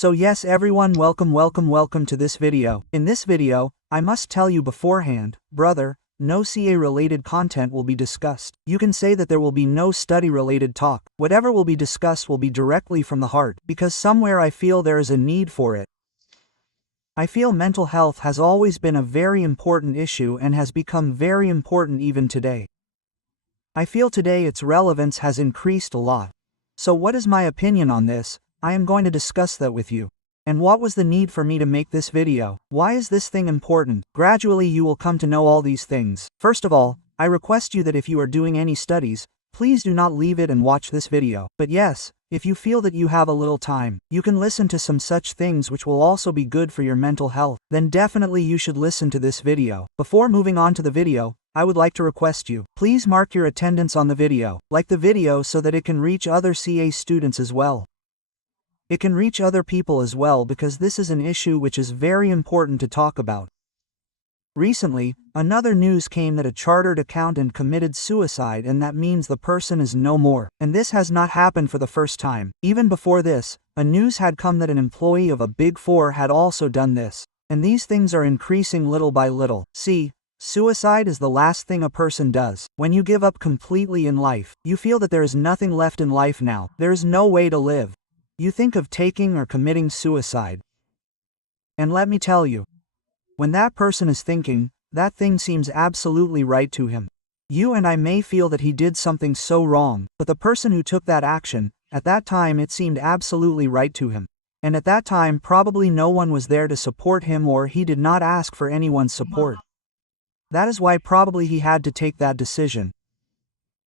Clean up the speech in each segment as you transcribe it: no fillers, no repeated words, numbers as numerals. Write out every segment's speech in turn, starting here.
So yes everyone, welcome to this video. In this video, I must tell you beforehand, brother, no CA related content will be discussed. You can say that there will be no study related talk. Whatever will be discussed will be directly from the heart, because somewhere I feel there is a need for it. I feel mental health has always been a very important issue and has become very important even today. I feel today its relevance has increased a lot. So what is my opinion on this? I am going to discuss that with you. And what was the need for me to make this video? Why is this thing important? Gradually you will come to know all these things. First of all, I request you that if you are doing any studies, please do not leave it and watch this video. But yes, if you feel that you have a little time, you can listen to some such things which will also be good for your mental health, then definitely you should listen to this video. Before moving on to the video, I would like to request you, please mark your attendance on the video, like the video so that it can reach other CA students as well. It can reach other people as well because this is an issue which is very important to talk about. Recently, another news came that a chartered accountant committed suicide, and that means the person is no more. And this has not happened for the first time. Even before this, a news had come that an employee of a Big Four had also done this. And these things are increasing little by little. See, suicide is the last thing a person does. When you give up completely in life, you feel that there is nothing left in life now. There is no way to live. You think of taking or committing suicide. And let me tell you, when that person is thinking, that thing seems absolutely right to him. You and I may feel that he did something so wrong, but the person who took that action, at that time it seemed absolutely right to him. And at that time probably no one was there to support him, or he did not ask for anyone's support. That is why probably he had to take that decision.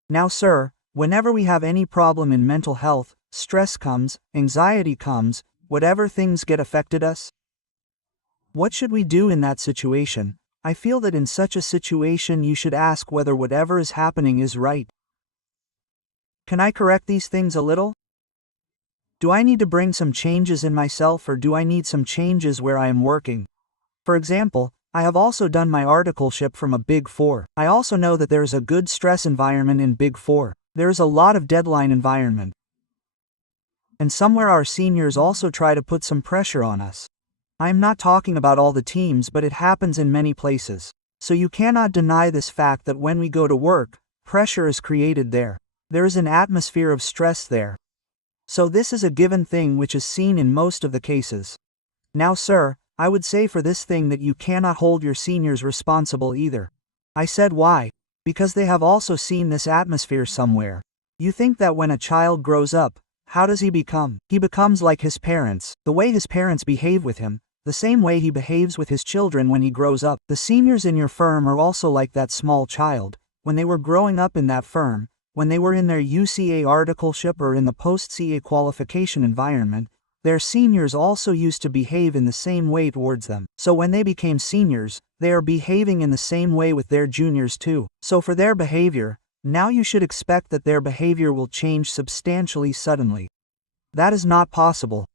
Now sir, whenever we have any problem in mental health, stress comes, anxiety comes, whatever things get affected us. What should we do in that situation? I feel that in such a situation you should ask whether whatever is happening is right. Can I correct these things a little? Do I need to bring some changes in myself, or do I need some changes where I am working? For example, I have also done my articleship from a Big Four. I also know that there is a good stress environment in Big Four. There is a lot of deadline environment. And somewhere our seniors also try to put some pressure on us. I am not talking about all the teams, but it happens in many places. So you cannot deny this fact that when we go to work, pressure is created there. There is an atmosphere of stress there. So this is a given thing which is seen in most of the cases. Now sir, I would say for this thing that you cannot hold your seniors responsible either. I said why? Because they have also seen this atmosphere somewhere. You think that when a child grows up, how does he become? He becomes like his parents. The way his parents behave with him, the same way he behaves with his children when he grows up. The seniors in your firm are also like that small child. When they were growing up in that firm, when they were in their UCA articleship or in the post-CA qualification environment, their seniors also used to behave in the same way towards them. So when they became seniors, they are behaving in the same way with their juniors too. So for their behavior, now you should expect that their behavior will change substantially suddenly. That is not possible.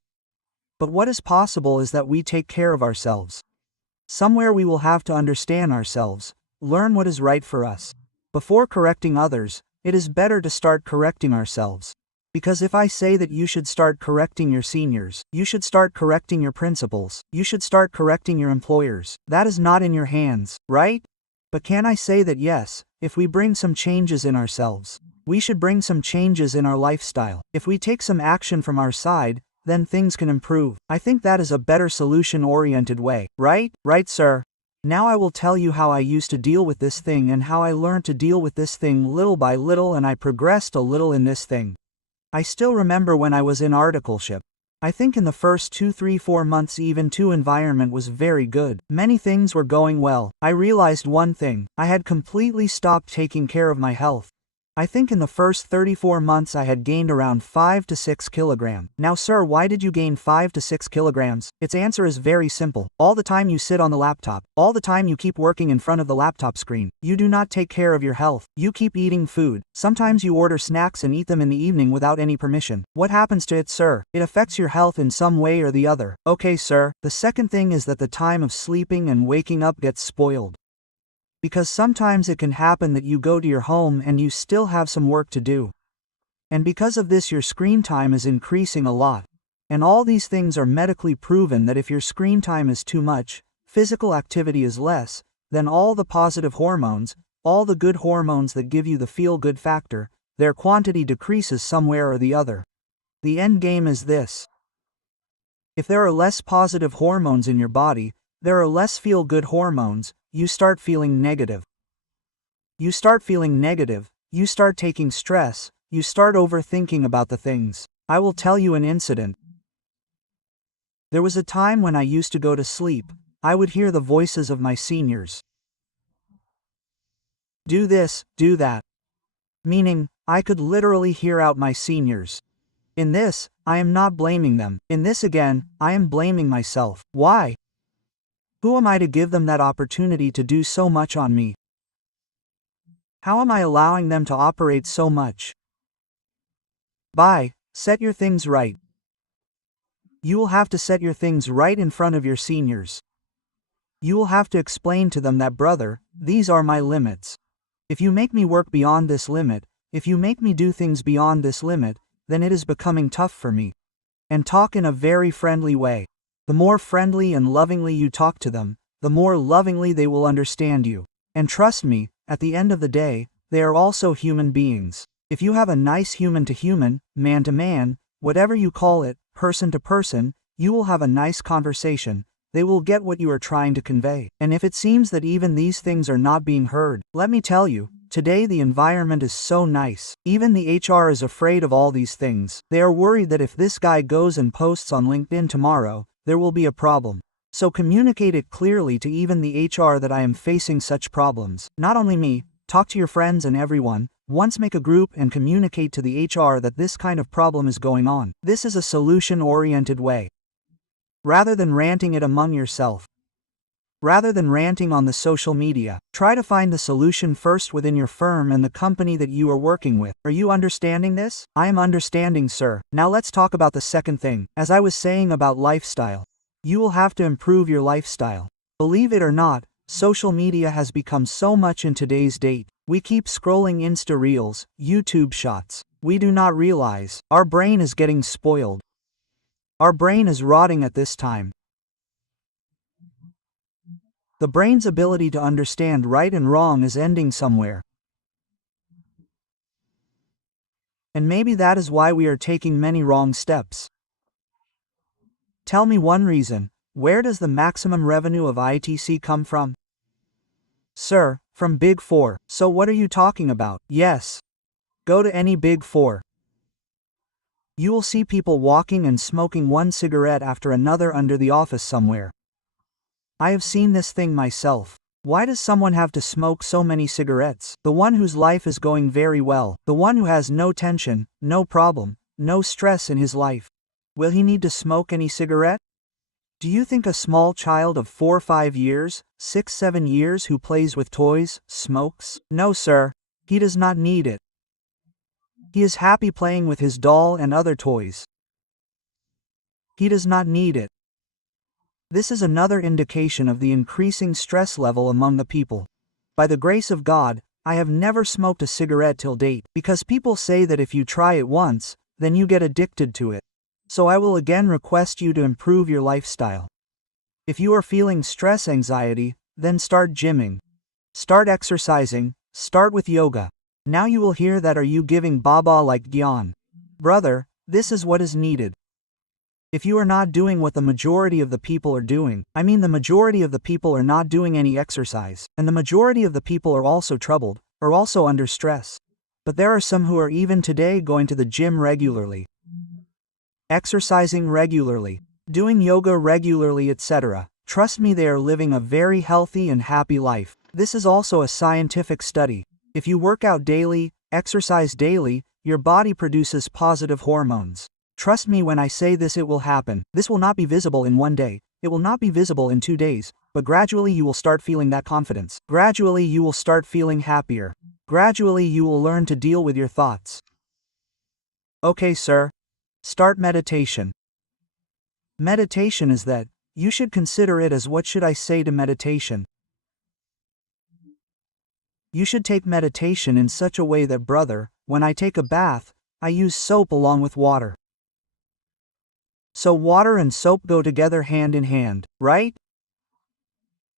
But what is possible is that we take care of ourselves. Somewhere we will have to understand ourselves, learn what is right for us. Before correcting others, it is better to start correcting ourselves. Because if I say that you should start correcting your seniors, you should start correcting your principals, you should start correcting your employers, that is not in your hands, right? But can I say that yes, if we bring some changes in ourselves, we should bring some changes in our lifestyle. If we take some action from our side, then things can improve. I think that is a better solution-oriented way, right? Right, sir. Now I will tell you how I used to deal with this thing and how I learned to deal with this thing little by little, and I progressed a little in this thing. I still remember when I was in articleship. I think in the first 2, 3, 4 months even environment was very good. Many things were going well. I realized one thing. I had completely stopped taking care of my health. I think in the first 34 months I had gained around 5 to 6 kilograms. Now sir, why did you gain 5 to 6 kilograms? Its answer is very simple. All the time you sit on the laptop, all the time you keep working in front of the laptop screen, you do not take care of your health. You keep eating food. Sometimes you order snacks and eat them in the evening without any permission. What happens to it, sir? It affects your health in some way or the other. Okay sir, the second thing is that the time of sleeping and waking up gets spoiled. Because sometimes it can happen that you go to your home and you still have some work to do. And because of this your screen time is increasing a lot. And all these things are medically proven that if your screen time is too much, physical activity is less, then all the positive hormones, all the good hormones that give you the feel-good factor, their quantity decreases somewhere or the other. The end game is this. If there are less positive hormones in your body, there are less feel-good hormones, you start feeling negative. You start feeling negative, you start taking stress, you start overthinking about the things. I will tell you an incident. There was a time when I used to go to sleep, I would hear the voices of my seniors. Do this, do that. Meaning, I could literally hear out my seniors. In this, I am not blaming them. In this again, I am blaming myself. Why? Who am I to give them that opportunity to do so much on me? How am I allowing them to operate so much? Set your things right. You will have to set your things right in front of your seniors. You will have to explain to them that, brother, these are my limits. If you make me work beyond this limit, if you make me do things beyond this limit, then it is becoming tough for me. And talk in a very friendly way. The more friendly and lovingly you talk to them, the more lovingly they will understand you. And trust me, at the end of the day, they are also human beings. If you have a nice human to human, man to man, whatever you call it, person to person, you will have a nice conversation. They will get what you are trying to convey. And if it seems that even these things are not being heard, let me tell you, today the environment is so nice. Even the HR is afraid of all these things. They are worried that if this guy goes and posts on LinkedIn tomorrow, there will be a problem. So communicate it clearly to even the HR that I am facing such problems. Not only me, talk to your friends and everyone. Once make a group and communicate to the HR that this kind of problem is going on. This is a solution-oriented way. Rather than ranting it among yourself. Rather than ranting on the social media, try to find the solution first within your firm and the company that you are working with. Are you understanding this? I am understanding, sir. Now let's talk about the second thing. As I was saying about lifestyle. You will have to improve your lifestyle. Believe it or not, social media has become so much in today's date. We keep scrolling Insta Reels, YouTube shots. We do not realize our brain is getting spoiled. Our brain is rotting at this time. The brain's ability to understand right and wrong is ending somewhere. And maybe that is why we are taking many wrong steps. Tell me one reason. Where does the maximum revenue of ITC come from? Sir, from Big Four. So what are you talking about? Yes. Go to any Big Four. You will see people walking and smoking one cigarette after another under the office somewhere. I have seen this thing myself. Why does someone have to smoke so many cigarettes? The one whose life is going very well, the one who has no tension, no problem, no stress in his life. Will he need to smoke any cigarette? Do you think a small child of 4 or 5 years, 6, 7 years who plays with toys, smokes? No, sir. He does not need it. He is happy playing with his doll and other toys. He does not need it. This is another indication of the increasing stress level among the people. By the grace of God, I have never smoked a cigarette till date, because people say that if you try it once, then you get addicted to it. So I will again request you to improve your lifestyle. If you are feeling stress anxiety, then start gymming. Start exercising, start with yoga. Now you will hear that, are you giving Baba like Gyan? Brother, this is what is needed. If you are not doing what the majority of the people are doing, I mean the majority of the people are not doing any exercise, and the majority of the people are also troubled, are also under stress. But there are some who are even today going to the gym regularly, exercising regularly, doing yoga regularly, etc. Trust me, they are living a very healthy and happy life. This is also a scientific study. If you work out daily, exercise daily, your body produces positive hormones. Trust me when I say this, it will happen. This will not be visible in one day. It will not be visible in 2 days, but gradually you will start feeling that confidence. Gradually you will start feeling happier. Gradually you will learn to deal with your thoughts. Okay, sir. Start meditation. Meditation is that. You should consider it as, what should I say to meditation? You should take meditation in such a way that, brother, when I take a bath, I use soap along with water. So water and soap go together hand in hand, right?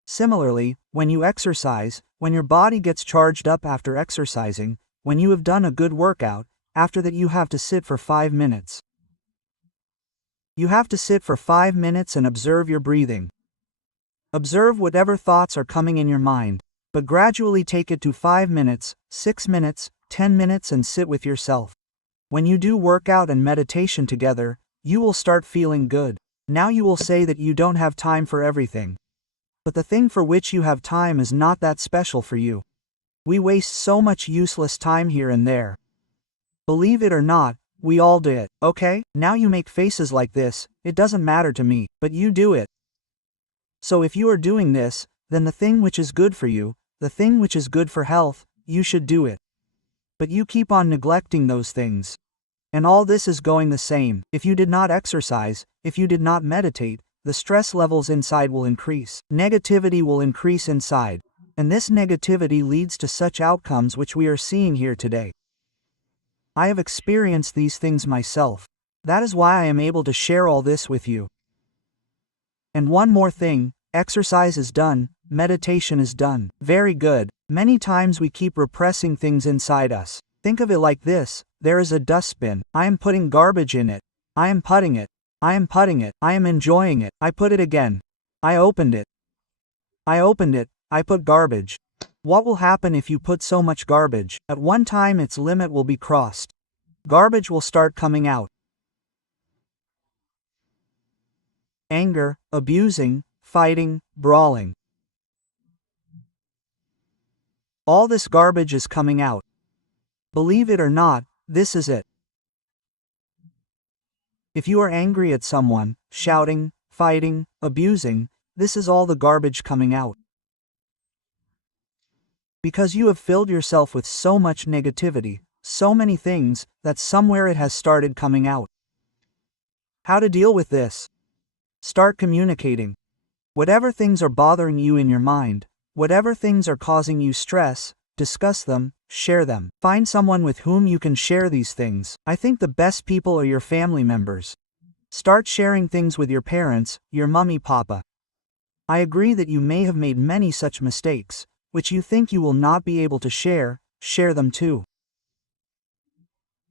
Similarly, when you exercise, when your body gets charged up after exercising, when you have done a good workout, after that you have to sit for 5 minutes. You have to sit for 5 minutes and observe your breathing. Observe whatever thoughts are coming in your mind, but gradually take it to 5 minutes, 6 minutes, 10 minutes and sit with yourself. When you do workout and meditation together, you will start feeling good. Now you will say that you don't have time for everything. But the thing for which you have time is not that special for you. We waste so much useless time here and there. Believe it or not, we all do it, okay? Now you make faces like this, it doesn't matter to me, but you do it. So if you are doing this, then the thing which is good for you, the thing which is good for health, you should do it. But you keep on neglecting those things. And all this is going the same. If you did not exercise, if you did not meditate, the stress levels inside will increase. Negativity will increase inside. And this negativity leads to such outcomes which we are seeing here today. I have experienced these things myself. That is why I am able to share all this with you. And one more thing, exercise is done, meditation is done. Very good. Many times we keep repressing things inside us. Think of it like this, there is a dustbin, I am putting garbage in it. I am putting it. I am putting it. I am enjoying it. I put it again. I opened it. I opened it. I put garbage. What will happen if you put so much garbage? At one time its limit will be crossed. Garbage will start coming out. Anger, abusing, fighting, brawling. All this garbage is coming out. Believe it or not, this is it. If you are angry at someone, shouting, fighting, abusing, this is all the garbage coming out. Because you have filled yourself with so much negativity, so many things, that somewhere it has started coming out. How to deal with this? Start communicating. Whatever things are bothering you in your mind, whatever things are causing you stress, discuss them, share them. Find someone with whom you can share these things. I think the best people are your family members. Start sharing things with your parents, your mummy papa. I agree that you may have made many such mistakes, which you think you will not be able to share them too.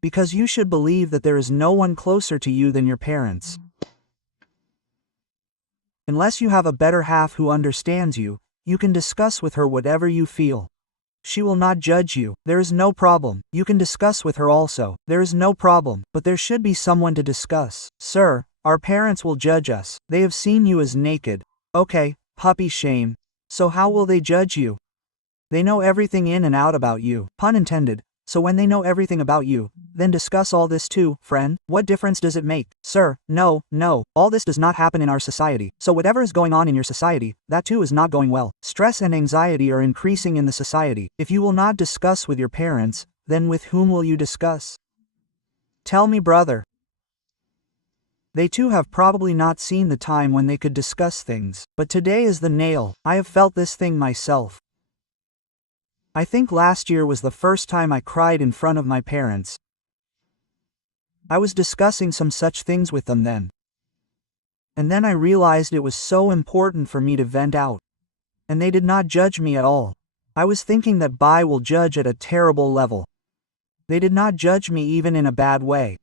Because you should believe that there is no one closer to you than your parents. Unless you have a better half who understands you, you can discuss with her whatever you feel. She will not judge you. There is no problem. You can discuss with her also. There is no problem. But there should be someone to discuss. Sir, our parents will judge us. They have seen you as naked. Okay, puppy shame. So how will they judge you? They know everything in and out about you. Pun intended. So when they know everything about you, then discuss all this too, friend. What difference does it make? Sir, no, all this does not happen in our society. So whatever is going on in your society, that too is not going well. Stress and anxiety are increasing in the society. If you will not discuss with your parents, then with whom will you discuss? Tell me, brother. They too have probably not seen the time when they could discuss things. But today is the nail. I have felt this thing myself. I think last year was the first time I cried in front of my parents. I was discussing some such things with them then. And then I realized it was so important for me to vent out. And they did not judge me at all. I was thinking that Bai will judge at a terrible level. They did not judge me even in a bad way.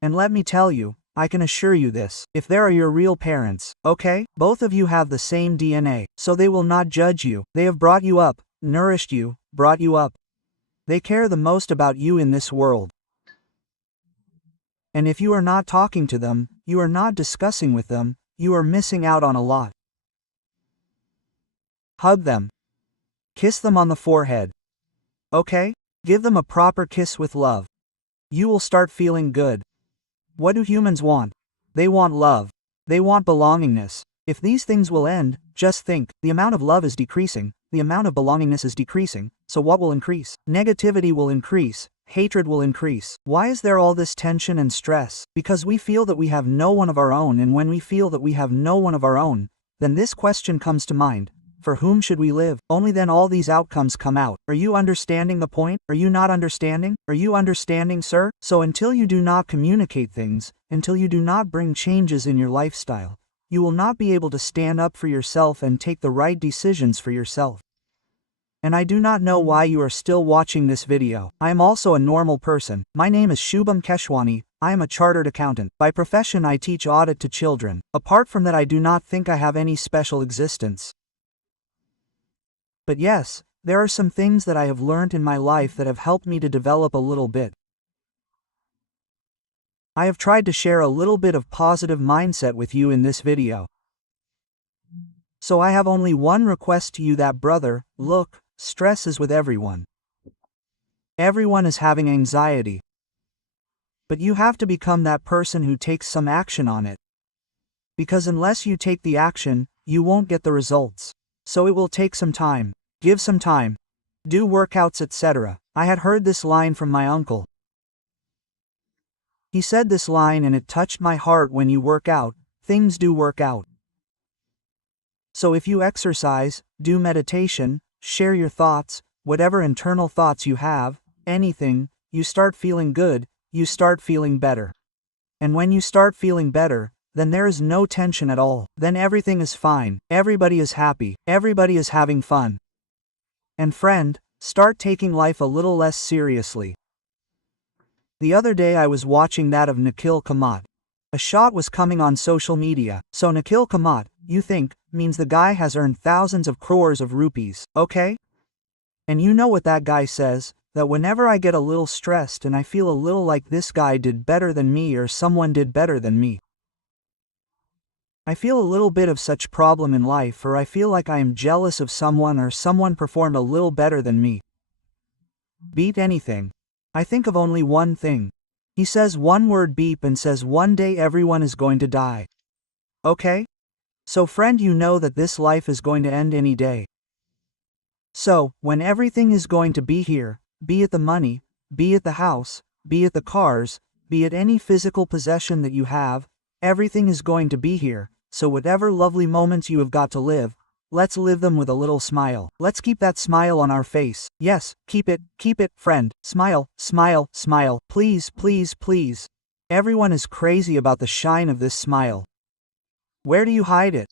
And let me tell you, I can assure you this, if they are your real parents, okay? Both of you have the same DNA, so they will not judge you. They have brought you up, nourished you, brought you up. They care the most about you in this world. And if you are not talking to them, you are not discussing with them, you are missing out on a lot. Hug them. Kiss them on the forehead. Okay? Give them a proper kiss with love. You will start feeling good. What do humans want? They want love. They want belongingness. If these things will end, just think, the amount of love is decreasing, the amount of belongingness is decreasing, so what will increase? Negativity will increase, hatred will increase. Why is there all this tension and stress? Because we feel that we have no one of our own, and when we feel that we have no one of our own, then this question comes to mind. For whom should we live? Only then all these outcomes come out. Are you understanding the point? Are you not understanding? Are you understanding, sir? So until you do not communicate things, until you do not bring changes in your lifestyle, you will not be able to stand up for yourself and take the right decisions for yourself. And I do not know why you are still watching this video. I am also a normal person. My name is Shubham Keswani. I am a chartered accountant. By profession I teach audit to children. Apart from that I do not think I have any special existence. But yes, there are some things that I have learned in my life that have helped me to develop a little bit. I have tried to share a little bit of positive mindset with you in this video. So I have only one request to you, that brother, look, stress is with everyone. Everyone is having anxiety. But you have to become that person who takes some action on it. Because unless you take the action, you won't get the results. So it will take some time. Give some time. Do workouts, etc. I had heard this line from my uncle. He said this line and it touched my heart. When you work out, things do work out. So if you exercise, do meditation, share your thoughts, whatever internal thoughts you have, anything, you start feeling good, you start feeling better. And when you start feeling better, then there is no tension at all. Then everything is fine, everybody is happy, everybody is having fun. And friend, start taking life a little less seriously. The other day I was watching that of Nikhil Kamat. A shot was coming on social media. So Nikhil Kamat, you think, means the guy has earned thousands of crores of rupees, okay? And you know what that guy says? That whenever I get a little stressed and I feel a little like this guy did better than me or someone did better than me, I feel a little bit of such problem in life, or I feel like I am jealous of someone or someone performed a little better than me. Beat anything. I think of only one thing. He says one word beep and says one day everyone is going to die. Okay? So friend, you know that this life is going to end any day. So, when everything is going to be here, be it the money, be it the house, be it the cars, be it any physical possession that you have, everything is going to be here. So whatever lovely moments you have got to live, let's live them with a little smile. Let's keep that smile on our face. Yes, keep it, friend. Smile, smile, smile. Please, please, please. Everyone is crazy about the shine of this smile. Where do you hide it?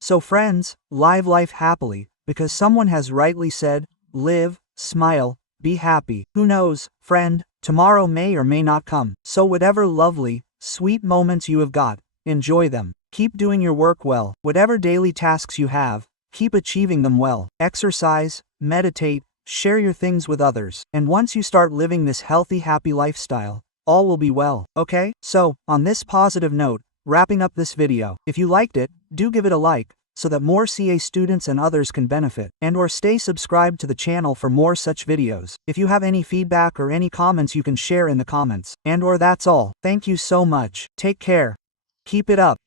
So friends, live life happily, because someone has rightly said, live, smile, be happy. Who knows, friend, tomorrow may or may not come. So whatever lovely, sweet moments you have got, enjoy them. Keep doing your work well. Whatever daily tasks you have, keep achieving them well. Exercise, meditate, share your things with others. And once you start living this healthy, happy lifestyle, all will be well, okay? So, on this positive note, wrapping up this video, if you liked it, do give it a like, so that more CA students and others can benefit, and or stay subscribed to the channel for more such videos. If you have any feedback or any comments you can share in the comments. And or that's all. Thank you so much. Take care. Keep it up.